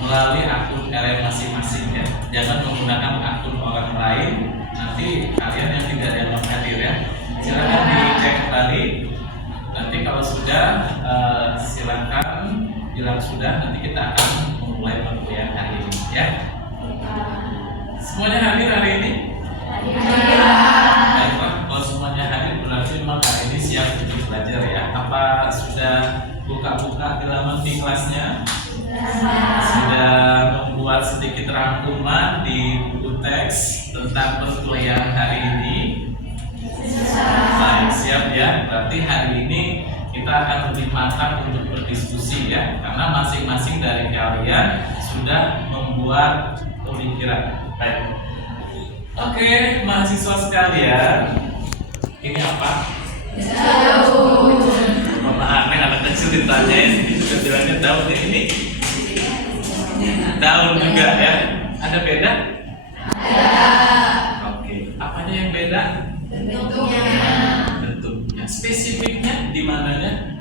melalui akun kalian masing-masing ya. Jangan menggunakan akun orang lain. Nanti kalian yang tidak dianggap hadir ya. Silakan dicek kembali. Nanti kalau sudah silakan bilang sudah. Nanti kita akan memulai perkuliahan hari ini ya. Semuanya hadir hari ini? Baiklah, kalau semuanya hadir berarti memang hari ini siap untuk belajar ya. Apa sudah buka-buka di laman di kelasnya? Sudah membuat sedikit rangkuman di buku teks tentang perkuliahan hari ini? Baik, siap ya. Berarti hari ini kita akan lebih matang untuk berdiskusi ya, karena masing-masing dari kalian sudah membuat pemikiran. Baik. Oke, mahasiswa sekalian, ini apa? Daun. Aneh anak kecil ditanyain, juga bilangnya daun ini. Daun juga ya. Ada beda? Ada. Oke, apanya yang beda? Bentuknya. Bentuknya. Spesifiknya di mananya?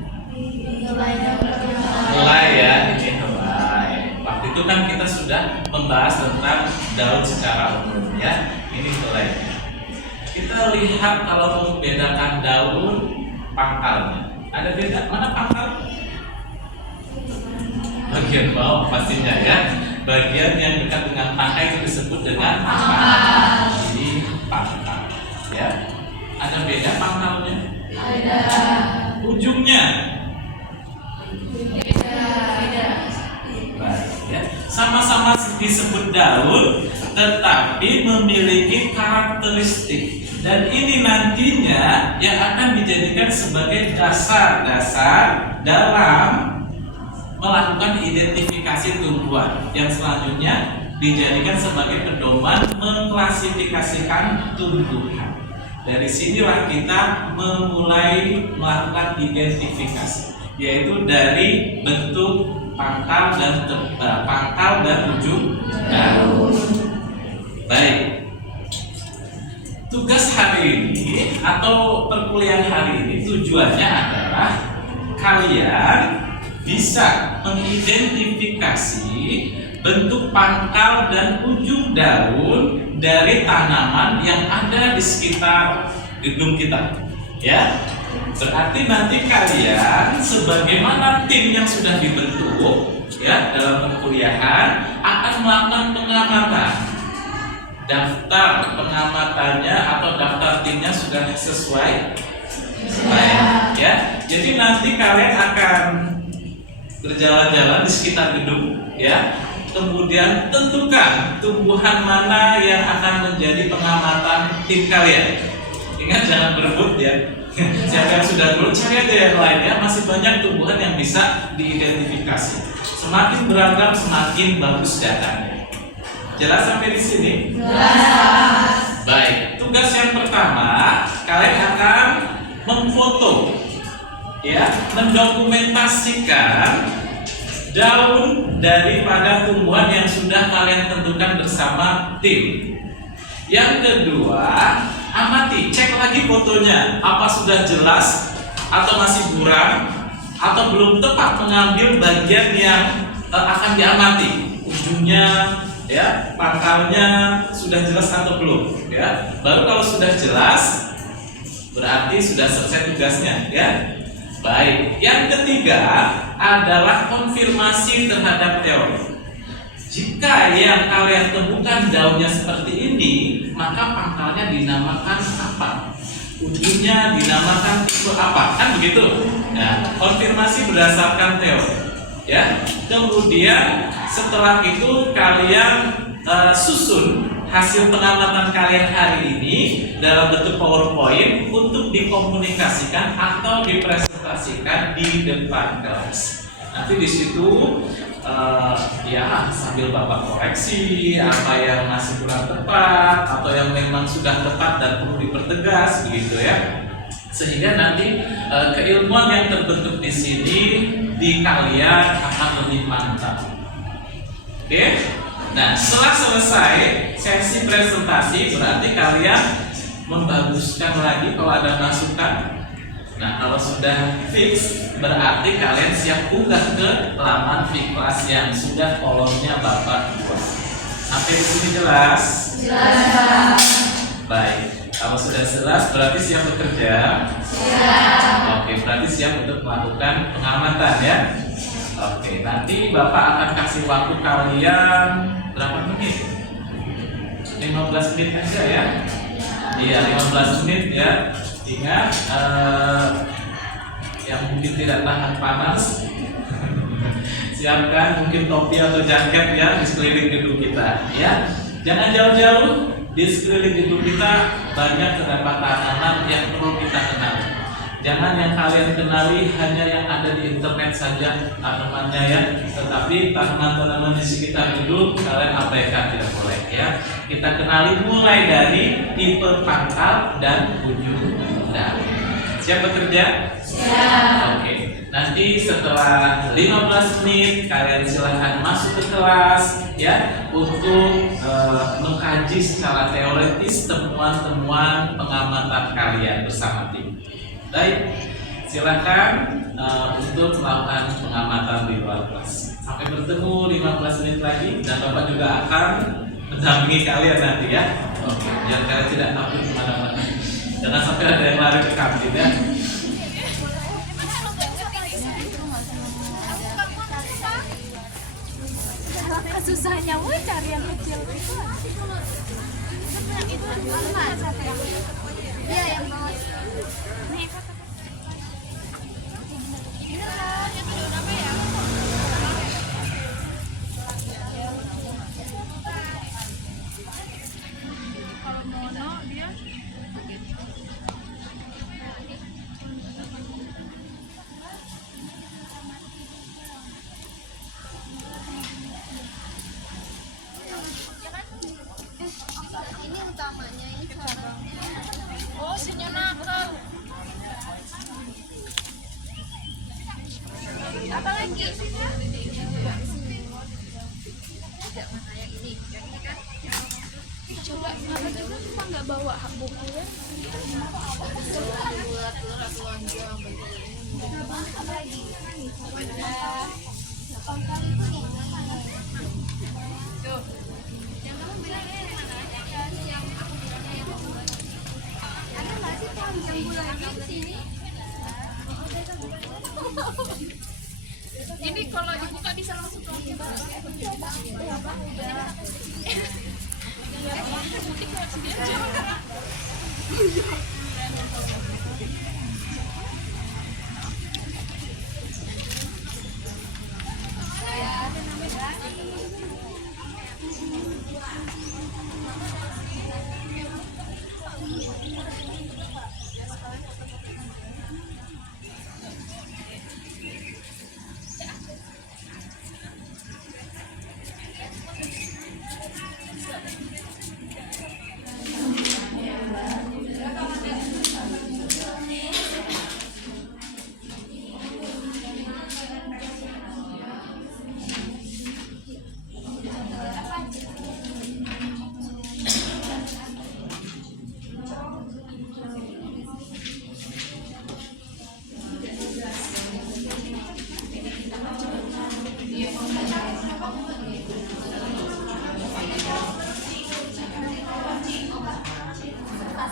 Helai ya, ini helai. Waktu itu kan kita sudah membahas tentang daun secara umum ya. Ini helai. Kita lihat kalau membedakan daun pangkalnya. Ada beda? Mana pangkal? Bagian bawah pastinya ya. Bagian yang dekat dengan tangkai itu disebut dengan pangkal. Ini pangkal ya. Ada beda pangkalnya? Ada. Ujungnya? Beda. Baik ya. Sama-sama disebut daun, tetapi memiliki karakteristik. Dan ini nantinya yang akan dijadikan sebagai dasar-dasar dalam melakukan identifikasi tumbuhan, yang selanjutnya dijadikan sebagai pedoman mengklasifikasikan tumbuhan. Dari sinilah kita memulai melakukan identifikasi, yaitu dari bentuk pangkal dan ujung daun. Baik. Tugas hari ini atau perkuliahan hari ini tujuannya adalah kalian bisa mengidentifikasi bentuk pangkal dan ujung daun dari tanaman yang ada di sekitar gedung kita. Ya, berarti nanti kalian sebagaimana tim yang sudah dibentuk ya dalam perkuliahan akan melakukan pengamatan. Daftar pengamatannya atau daftar timnya sudah sesuai? Baik ya. Jadi nanti kalian akan berjalan-jalan di sekitar gedung ya. Kemudian tentukan tumbuhan mana yang akan menjadi pengamatan tim kalian. Ingat jangan berebut ya. Siapa yang sudah dulu cari aja yang lain ya. Masih banyak tumbuhan yang bisa diidentifikasi. Semakin beragam semakin bagus datanya. Jelas sampai di sini? Jelas. Baik, tugas yang pertama, kalian akan memfoto, ya, mendokumentasikan daun daripada tumbuhan yang sudah kalian tentukan bersama tim. Yang kedua, amati, cek lagi fotonya, apa sudah jelas atau masih kurang atau belum tepat mengambil bagian yang akan diamati, ujungnya. Ya, pangkalnya sudah jelas atau belum? Ya, baru kalau sudah jelas, berarti sudah selesai tugasnya. Ya, baik. Yang ketiga adalah konfirmasi terhadap teori. Jika yang kalian temukan daunnya seperti ini, maka pangkalnya dinamakan apa? Ujungnya dinamakan tipe apa? Kan begitu? Nah, konfirmasi berdasarkan teori. Ya, kemudian setelah itu kalian susun hasil pengamatan kalian hari ini dalam bentuk PowerPoint untuk dikomunikasikan atau dipresentasikan di depan kelas. Nanti di situ ya sambil Bapak koreksi apa yang masih kurang tepat atau yang memang sudah tepat dan perlu dipertegas begitu ya. Sehingga nanti keilmuan yang terbentuk di sini di kalian akan lebih mantap. Oke? Nah, setelah selesai sesi presentasi berarti kalian membaguskan lagi kalau ada masukan Nah, kalau sudah fix, berarti kalian siap unggah ke laman Fiklas yang sudah kolomnya Bapak buat. Sampai di sini jelas? Jelas. Baik, kalau sudah jelas berarti siap bekerja? Siap. Oke, berarti siap untuk melakukan pengamatan ya? Oke, nanti Bapak akan kasih waktu kalian berapa menit? 15 menit aja ya? Iya, 15 menit ya. Ingat, yang mungkin tidak tahan panas, siapkan mungkin topi atau jaket ya di sekeliling gedung kita ya. Jangan jauh-jauh, di sekeliling gedung kita banyak terdapat tanaman yang perlu kita kenali. Jangan yang kalian kenali hanya yang ada di internet saja tanamannya ya, tetapi tanaman-tanaman di sekitar gedung kalian abaikan, tidak boleh ya. Kita kenali mulai dari tipe pangkal dan ujung daun. Siap bekerja? Siap. Oke. Nanti setelah 15 menit kalian silahkan masuk ke kelas ya untuk mengkaji secara teoritis temuan-temuan pengamatan kalian bersama tim. Baik, silahkan untuk melakukan pengamatan di luar kelas. Sampai bertemu 15 menit lagi dan Bapak juga akan mendampingi kalian nanti ya. Oke, biar kalian tidak takut kemana-mana. Jangan sampai ada yang lari ke kantin ya. Susahnya woy cari yang kecil itu. Itu mana? Iya yang bawah. Nih. Ini lah, dia tuh apa ya? Kalau mono dia ini utamanya ini cabangnya. Oh, sinya nakal. Apa lagi? Coba apa juga cuma nggak bawa buku ya? Jadi kalau dibuka bisa langsung ke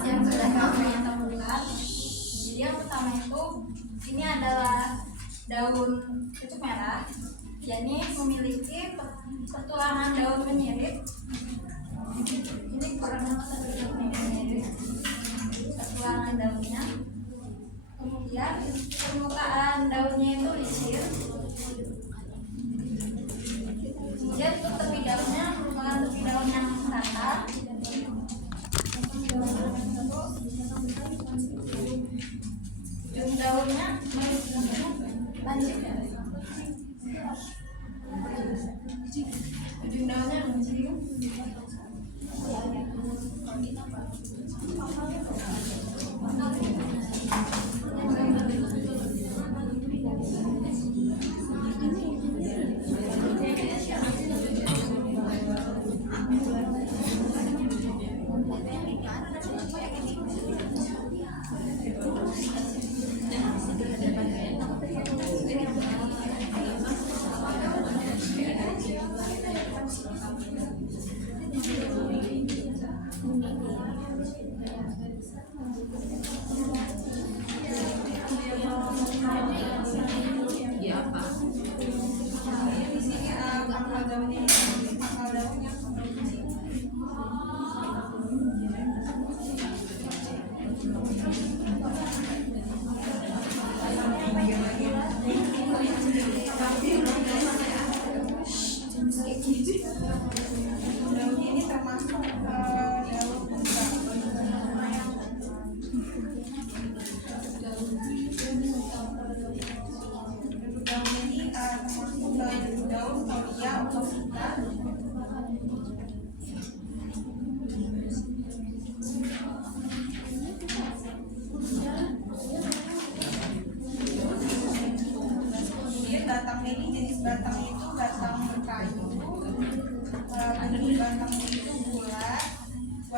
yang sudah kalian temukan. Jadi yang pertama itu ini adalah daun kecup merah. Ini memiliki petualangan daun menyirip. Ini kurang menyirip petualangan daunnya. Kemudian permukaan daunnya itu licin. Kemudian untuk tepi daunnya merupakan tepi daun yang rata. Ujung daunnya lancip ya. Ujung daunnya lancip.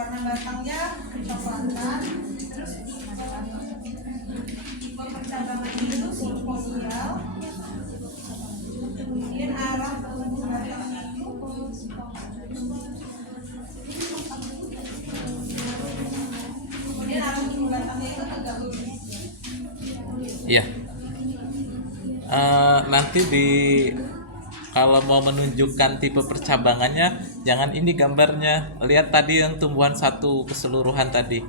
warna batangnya kecoklatan, terus tipe percabangannya itu simpodial, kemudian arah batangnya itu agak lurus. Iya. Nanti kalau mau menunjukkan tipe percabangannya, jangan ini gambarnya. Lihat tadi yang tumbuhan satu keseluruhan tadi.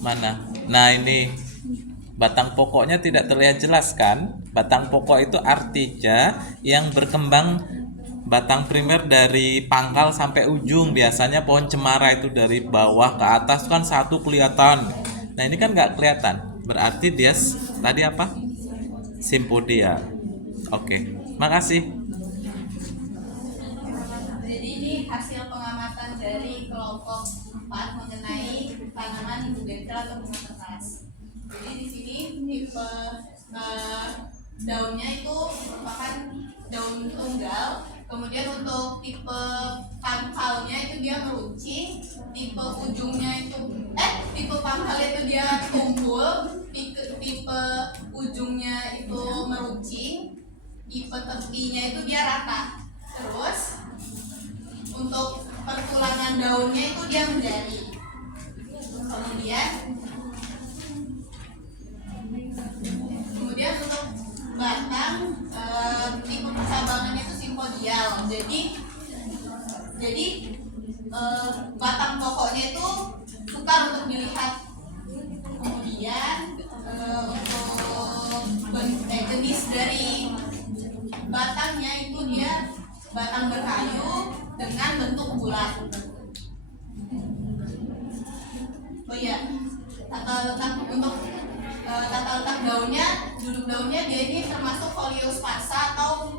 Mana? Nah ini batang pokoknya tidak terlihat jelas kan? Batang pokok itu artinya yang berkembang batang primer dari pangkal sampai ujung. Biasanya pohon cemara itu dari bawah ke atas kan satu kelihatan. Nah ini kan nggak kelihatan. Berarti dia tadi apa? Simpodia. Oke, makasih. Jadi ini hasil pengamatan dari kelompok 4 mengenai tanaman hibernida atau bunga kertas. Jadi di sini tipe daunnya itu merupakan daun tunggal. Kemudian untuk tipe pangkalnya itu dia meruncing, tipe pangkalnya itu dia tumpul, tipe ujungnya itu meruncing, tipe tepinya itu dia rata. Terus untuk pertulangan daunnya itu dia menjadi. Kemudian untuk batang tipe percabangannya itu simpodial. Jadi batang pokoknya itu sukar untuk dilihat. Kemudian untuk jenis dari batangnya itu dia batang berkayu dengan bentuk bulat. Oh iya, tata letak daunnya, duduk daunnya dia ini termasuk foliosparsa atau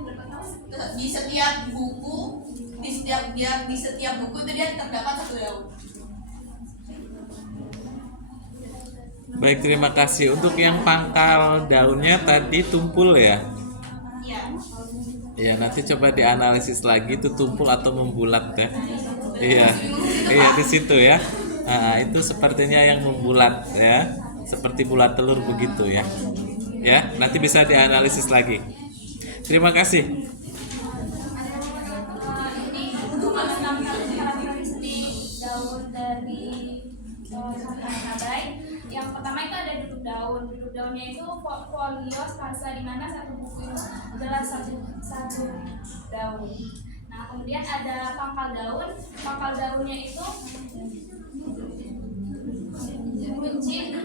di setiap buku itu dia terdapat satu daun. Baik, terima kasih. Untuk yang pangkal daunnya tadi tumpul ya? Iya. Ya, nanti coba dianalisis lagi itu tumpul atau membulat ya. Iya. Iya, di situ ya. Nah, itu sepertinya yang membulat ya. Seperti bulat telur begitu ya. Ya, nanti bisa dianalisis lagi. Terima kasih. Ini daun dari cabai. Yang pertama itu ada duduk daun. Duduk daunnya itu foliosparsa, di mana satu buku itu adalah satu daun. Nah, kemudian ada pangkal daun. Pangkal daunnya itu runcing.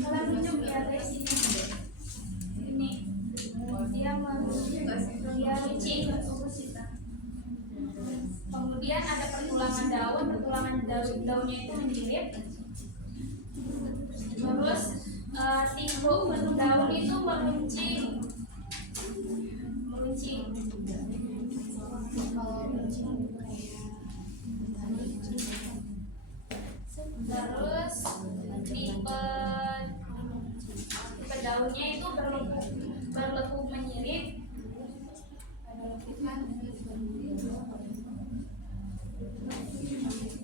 Kalau tunjuk ya guys, ini dia runcing. Kemudian ada pertulangan daun. Pertulangan daunnya itu menjilid. Terus tipe bentuk daun itu meruncing. Terus tipe daunnya itu berlekuk menyirip.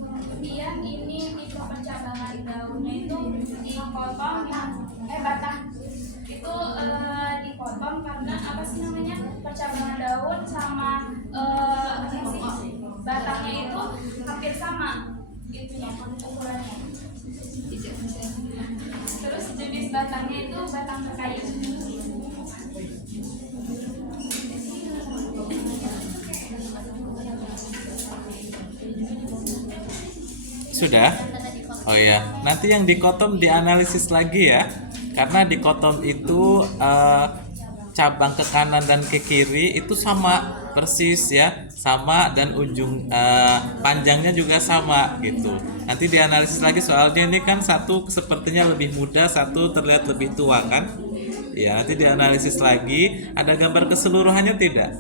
Kemudian ini tipe percabangan daunnya itu dipotong, batang itu dipotong karena apa sih namanya, percabangan daun sama batangnya itu hampir sama itunya ukurannya. Terus jenis batangnya itu batang berkayu. Sudah? Oh ya, nanti yang dikotom dianalisis lagi ya. Karena dikotom itu cabang ke kanan dan ke kiri itu sama persis ya, sama, dan ujung panjangnya juga sama gitu. Nanti dianalisis lagi, soalnya ini kan satu sepertinya lebih muda, satu terlihat lebih tua kan? Ya, nanti dianalisis lagi. Ada gambar keseluruhannya tidak?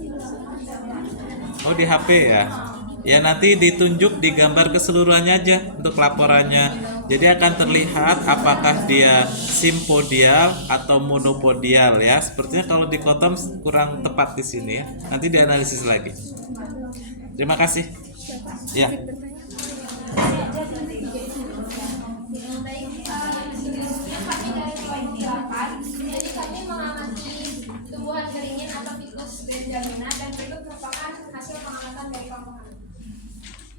Oh, di HP ya? Ya, nanti ditunjuk di gambar keseluruhannya aja untuk laporannya. Jadi akan terlihat apakah dia simpodial atau monopodial ya. Sepertinya kalau dikotom kurang tepat di sini ya. Nanti dianalisis lagi. Terima kasih. Ya.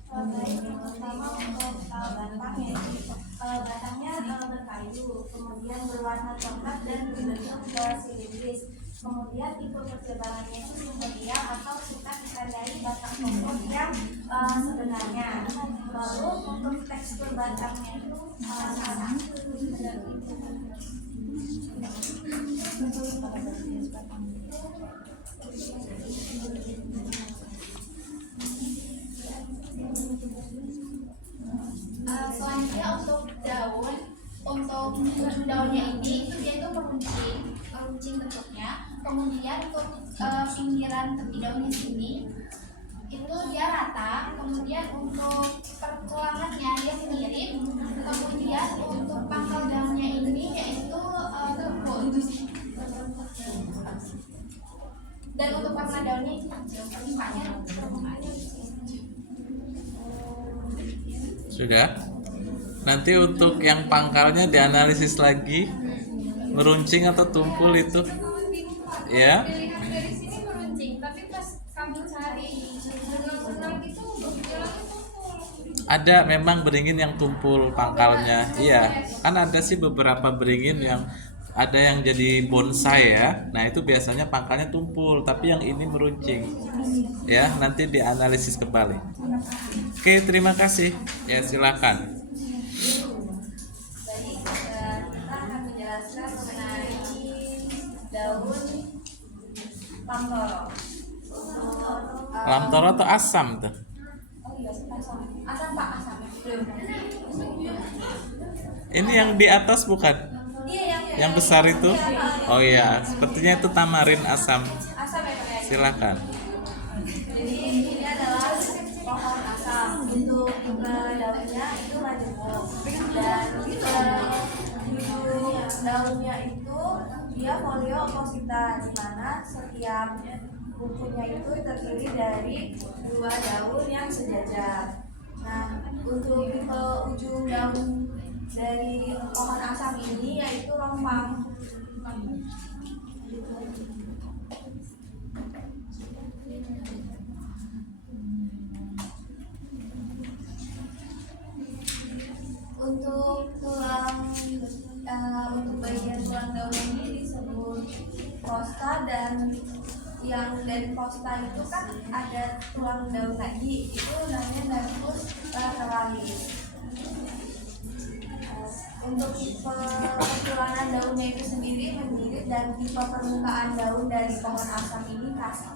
Baik, yang pertama untuk batang yaitu batangnya berkayu, kemudian berwarna coklat dan berbentuk silindris. Kemudian tipe percabangannya itu simpodia atau suka ditandai batang pokok yang sebenarnya. Lalu untuk tekstur batangnya itu sarang. Selanjutnya untuk ujung daunnya ini itu dia itu meruncing bentuknya. Kemudian untuk pinggiran tepi daunnya sini itu dia rata. Kemudian untuk pertulangannya dia mirip. Kemudian untuk pangkal daunnya ini yaitu tumpul. Dan untuk warna daunnya itu hijau. Permukaannya Sudah. Nanti untuk yang pangkalnya dianalisis lagi, meruncing atau tumpul itu, ya. dilihat dari sini meruncing, tapi pas kamu cari benang-benang itu bilangnya tumpul. Ada memang beringin yang tumpul pangkalnya, iya. Kan ada sih beberapa beringin yang ada yang jadi bonsai ya. Nah itu biasanya pangkalnya tumpul, tapi yang ini meruncing. Ya, nanti dianalisis kembali. Oke, terima kasih. Ya, silakan. Baik, kita akan menjelaskan mengenai daun lamtoro. Lamtoro atau asam tuh? Oh iya, asam Pak, asam. Ini yang di atas bukan? Iya, Yang besar itu? Oh iya, sepertinya itu tamarin asam. asam ya Pak. Silakan. Jadi ini adalah pohon asam. Untuk daunnya itu majemuk dan ujung daunnya itu dia folio oposita, di mana setiap bukunya itu terdiri dari 2 daun yang sejajar. Nah, untuk tipe ujung daun dari pohon asam ini yaitu rompang. Untuk untuk bagian tulang daun ini disebut costa, dan yang dari costa itu kan ada tulang daun lagi, itu namanya nervus lateralis. Untuk tipe pertulangan daunnya itu sendiri menyirit, dan tipe permukaan daun dari pohon asam ini kasar.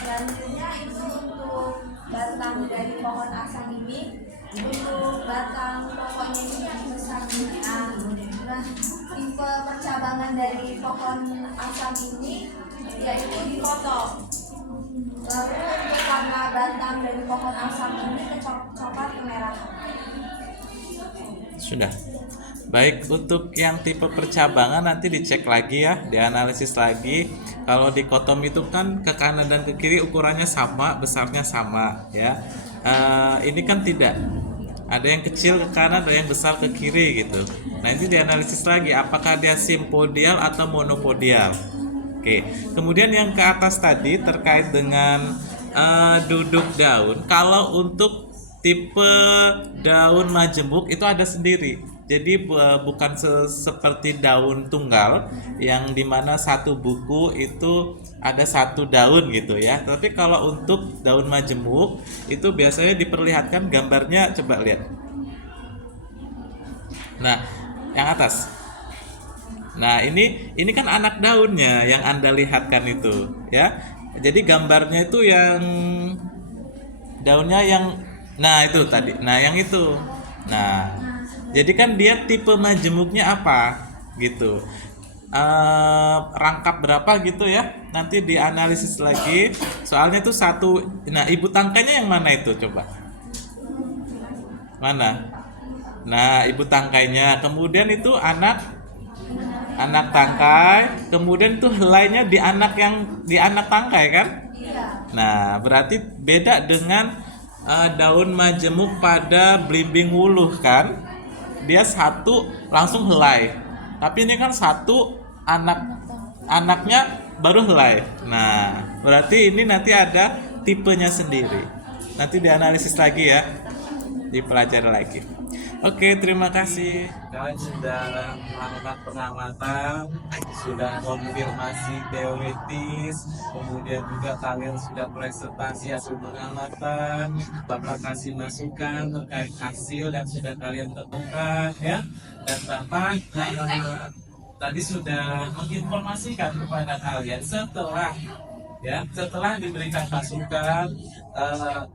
Selanjutnya itu untuk batang dari pohon asam ini, untuk batang pokoknya ini yang besar. Nah, tipe percabangan dari pohon asam ini yaitu dipotong. Lalu untuk warna batang dari pohon asam ini coklat kemerahan. Sudah. Baik, untuk yang tipe percabangan nanti dicek lagi ya, dianalisis lagi. Kalau dikotom itu kan ke kanan dan ke kiri ukurannya sama, besarnya sama ya. Ini kan tidak. Ada yang kecil ke kanan, ada yang besar ke kiri gitu. Nah ini dianalisis lagi, apakah dia simpodial atau monopodial. Oke, kemudian yang ke atas tadi terkait dengan duduk daun. Kalau untuk tipe daun majemuk itu ada sendiri. Jadi bukan seperti daun tunggal yang dimana satu buku itu ada satu daun gitu ya. Tapi kalau untuk daun majemuk itu biasanya diperlihatkan gambarnya, coba lihat. Nah, yang atas. Nah, ini kan anak daunnya yang Anda lihatkan itu ya. Jadi gambarnya itu yang daunnya yang, nah itu tadi. Nah, yang itu. Nah, jadi kan dia tipe majemuknya apa gitu, rangkap berapa gitu ya, nanti dianalisis lagi. Soalnya itu satu. Nah ibu tangkainya yang mana itu coba, mana? Nah ibu tangkainya, kemudian itu anak tangkai, kemudian itu helainya di anak tangkai kan. Nah berarti beda dengan daun majemuk pada belimbing wuluh kan. Dia satu langsung helai, tapi ini kan satu anaknya baru helai. Nah berarti ini nanti ada tipenya sendiri. Nanti dianalisis lagi ya, dipelajari lagi. Oke, terima kasih. Kalian sudah melakukan pengamatan, sudah konfirmasi teoritis, kemudian juga kalian sudah presentasi hasil pengamatan, Bapak kasih masukan terkait hasil yang sudah kalian temukan ya. Dan Bapak tadi sudah menginformasikan kepada kalian setelah diberikan masukan,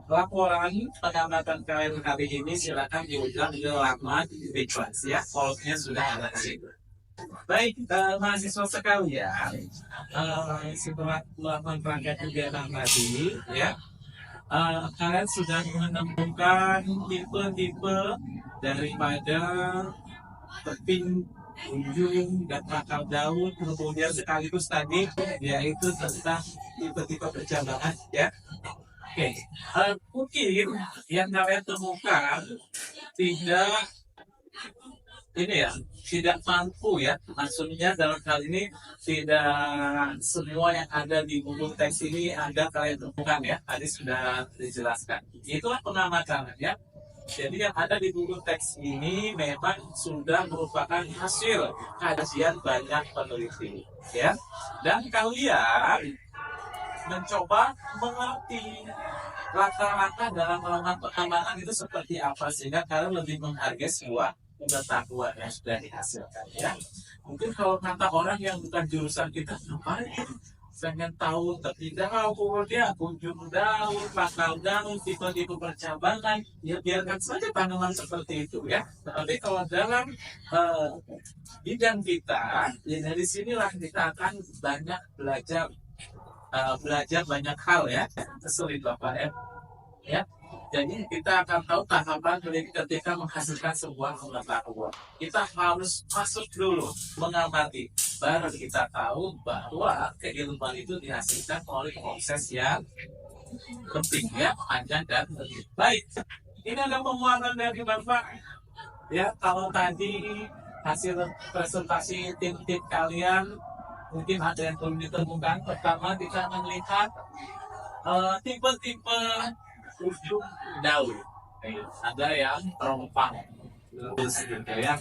laporan pengamatan kalian hari ini silakan diunggah ke laman di kelas ya, foldernya sudah ada di situ. Baik, mahasiswa sekalian, setelah melakukan rangkaian kegiatan tadi ya, kalian sudah menemukan tipe-tipe daripada teping, ujung, dan akar daun, kemudian sekaligus tadi yaitu tentang tipe-tipe percabangan ya. Oke, mungkin yang kalian temukan tidak mampu ya, maksudnya dalam hal ini tidak semua yang ada di buku teks ini ada kalian temukan ya, tadi sudah dijelaskan. Itulah pengamatan ya. Jadi yang ada di buku teks ini memang sudah merupakan hasil kajian banyak peneliti ya, dan kalian mencoba mengerti langkah-langkah dalam melakukan pengembangan itu seperti apa sehingga kalian lebih menghargai sebuah pengetahuan yang sudah dihasilkan ya. Mungkin kalau kata orang yang bukan jurusan kita, ngapain pengen tahu tepi daun, kemudian ujung daun, bakal daun, tipe-tipe percabangan, ya biarkan saja tanaman seperti itu ya. Tapi kalau dalam bidang kita, ya dari sinilah kita akan banyak belajar banyak hal ya. Kesulit Bapak ya. Jadi kita akan tahu tahapan ketika menghasilkan sebuah pengetahuan. Kita harus masuk dulu mengamati, baru kita tahu bahwa keilmuan itu dihasilkan oleh proses yang penting ya, panjang dan baik. Ini ada penguatan dari Bapak ya. Kalau tadi hasil presentasi tim-tim kalian mungkin ada yang belum ditemukan. Pertama kita melihat tipe-tipe ujung daun. Ada yang rompang, lurus gitu ya,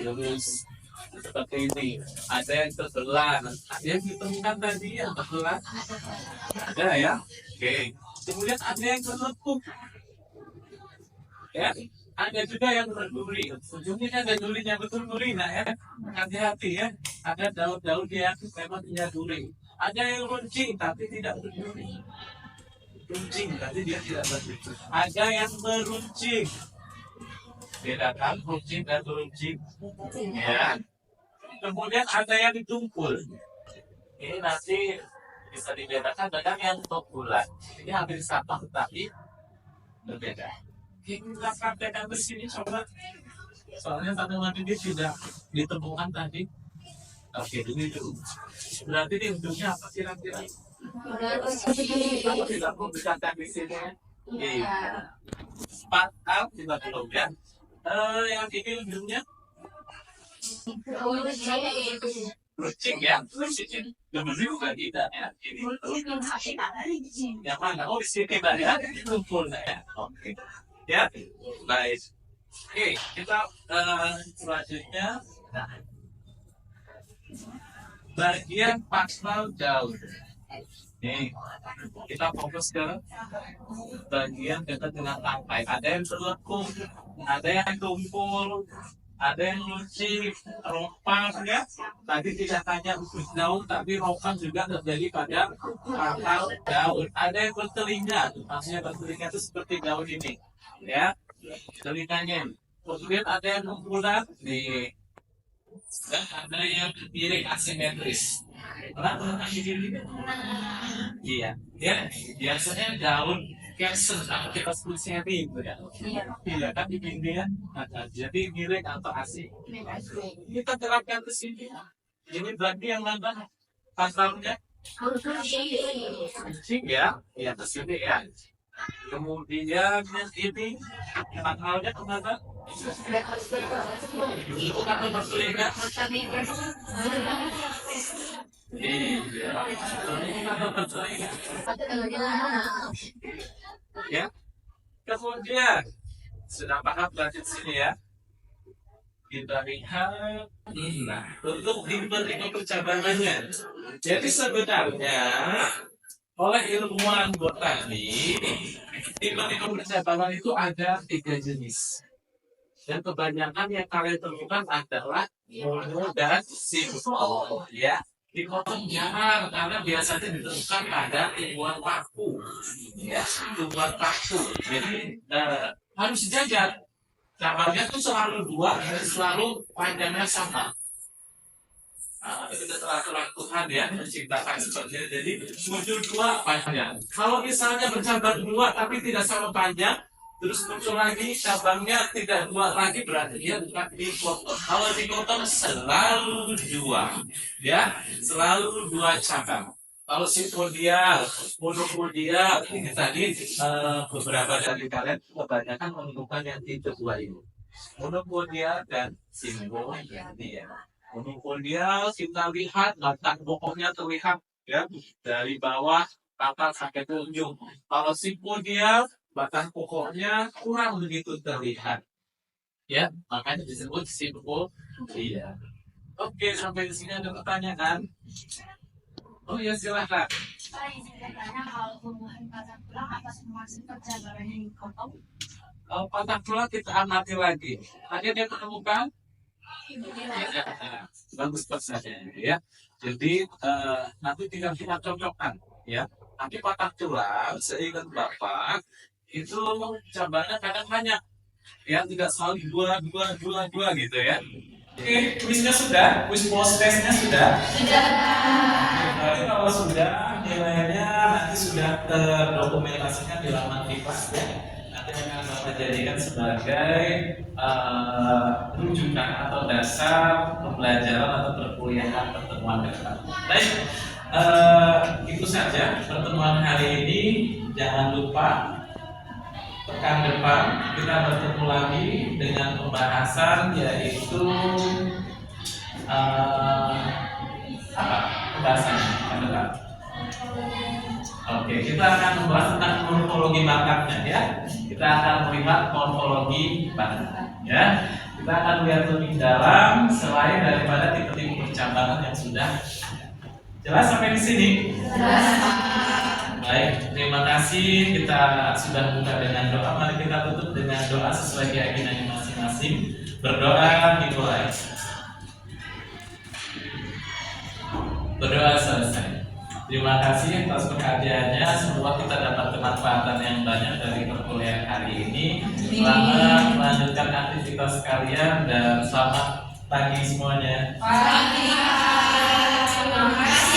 lurus seperti ini. Ada yang terbelah. Ada yang ditemukan tadi yang terbelah. Ada ya. Oke. Kemudian ada yang terlekuk. Ya. Ada juga yang berduri. Ujungnya ada durinya, betul duri nah ya. Hati-hati ya. Ada daun-daun yang memang punya duri. Ada yang runcing tapi tidak berduri. Runcing, tapi dia tidak beruncing. Ada yang beruncing. Bedakan runcing dan beruncing. Ya. Kemudian ada yang ditumpul. Ini nanti bisa dibedakan dengan yang tumpullan. Ini hampir sama tetapi berbeda. Kita praktekkan di sini coba. Soalnya tanaman ini tidak ditemukan tadi. Oke, ini dulu. Berarti ini ujungnya apa kira-kira? Kalau tidak mau berkata di sini, iya. 4 tidak belum ya. Yang ini ujungnya runcing ya, runcing. Benar juga tidak ya. Ini yang mana? Oh di sini banyak tumpul ya. Oke, ya baik. Oke, kita selanjutnya bagian pangkal daun. Nih, kita fokus ke bagian dekat dengan tangkai. Ada yang terlekuk, ada yang tumpul, ada yang runcing, rompang ya. Tadi tidak hanya ujung daun, tapi rompang juga terjadi pada pangkal daun. Ada yang bertelinga, maksudnya bertelinga itu seperti daun ini, ya. Telinganya. Kemudian ada yang kumpulan di, dan ada yang miring asimetris. Iya, ya biasanya daun cancer atau kita sebut seri itu ya. Iya kan di India ada. Jadi miring atau asing. Kita terapkan ke sini. Ini berarti yang mana pasalnya? Kucing ya, ya ke sini ya. Kemudian yang ini pasalnya kemana? Iya. Ya. Kemudian sudah paham berarti di sini ya. Kita lihat. Nah, untuk diberi percabangannya. Jadi sebenarnya oleh ilmuwan botani, diberi percabangan itu ada 3 jenis. Dan kebanyakan yang kalian temukan adalah mono dan simpol, ya. Dikotom jarang karena biasanya ditemukan pada tumbuhan paku, ya, tumbuhan paku. Jadi harus sejajar. Cabangnya tuh selalu 2 dan selalu panjangnya sama. Kita telah Tuhan ya menciptakan seperti itu. Jadi muncul 2 panjang. Kalau misalnya bercabang 2 tapi tidak sama panjang, terus muncul lagi cabangnya tidak 2 lagi, berarti dia bukan dipotong. Kalau dipotong selalu 2, ya, selalu 2 cabang. Kalau simpodial, monopodial, ini tadi beberapa dari kalian kebanyakan menemukan yang tipe 2 ini. Monopodial dan simpodial. Monopodial kita lihat batang pokoknya terlihat ya dari bawah batang sampai ke ujung. Kalau simpodial batang pokoknya kurang begitu terlihat, ya, makanya disebut simpodial. Oke, sampai di sini ada pertanyaan? Oh ya, silahkan. Pak, izin bertanya, kalau tumbuhan batang tulang apa maksud percabangannya dipotong? Kalau patah tulang kita amati lagi. Tadi dia menemukan? Ya, bagus pertanyaannya ya. Jadi nanti tinggal kita cocokkan, ya. Nanti patah tulang, seingat Bapak, itu cabangnya kadang banyak, ya, tidak selalu dua gitu ya. Oke, kuisnya sudah, kuis post testnya sudah. Berarti kalau sudah, nilainya nanti sudah terdokumentasikan di laman Kipas ya. Nanti akan Bapak jadikan sebagai rujukan atau dasar pembelajaran atau perkuliahan pertemuan ke depan. Baik, itu saja pertemuan hari ini. Jangan lupa pekan depan kita bertemu lagi dengan pembahasan yaitu apa pembahasannya pekan depan? Oke, kita akan membahas tentang morfologi bakatnya ya. Kita akan melihat morfologi bakat ya. Kita akan lihat lebih dalam selain daripada tipe-tipe percabangan yang sudah jelas sampai di sini. Baik, terima kasih. Kita sudah buka dengan doa. Mari kita tutup dengan doa sesuai keyakinan masing-masing. Berdoa dimulai. Berdoa selesai. Terima kasih atas perhatiannya. Semoga kita dapat kemanfaatan yang banyak dari perkuliahan hari ini. Selamat melanjutkan aktivitas kalian dan selamat pagi semuanya. Terima kasih.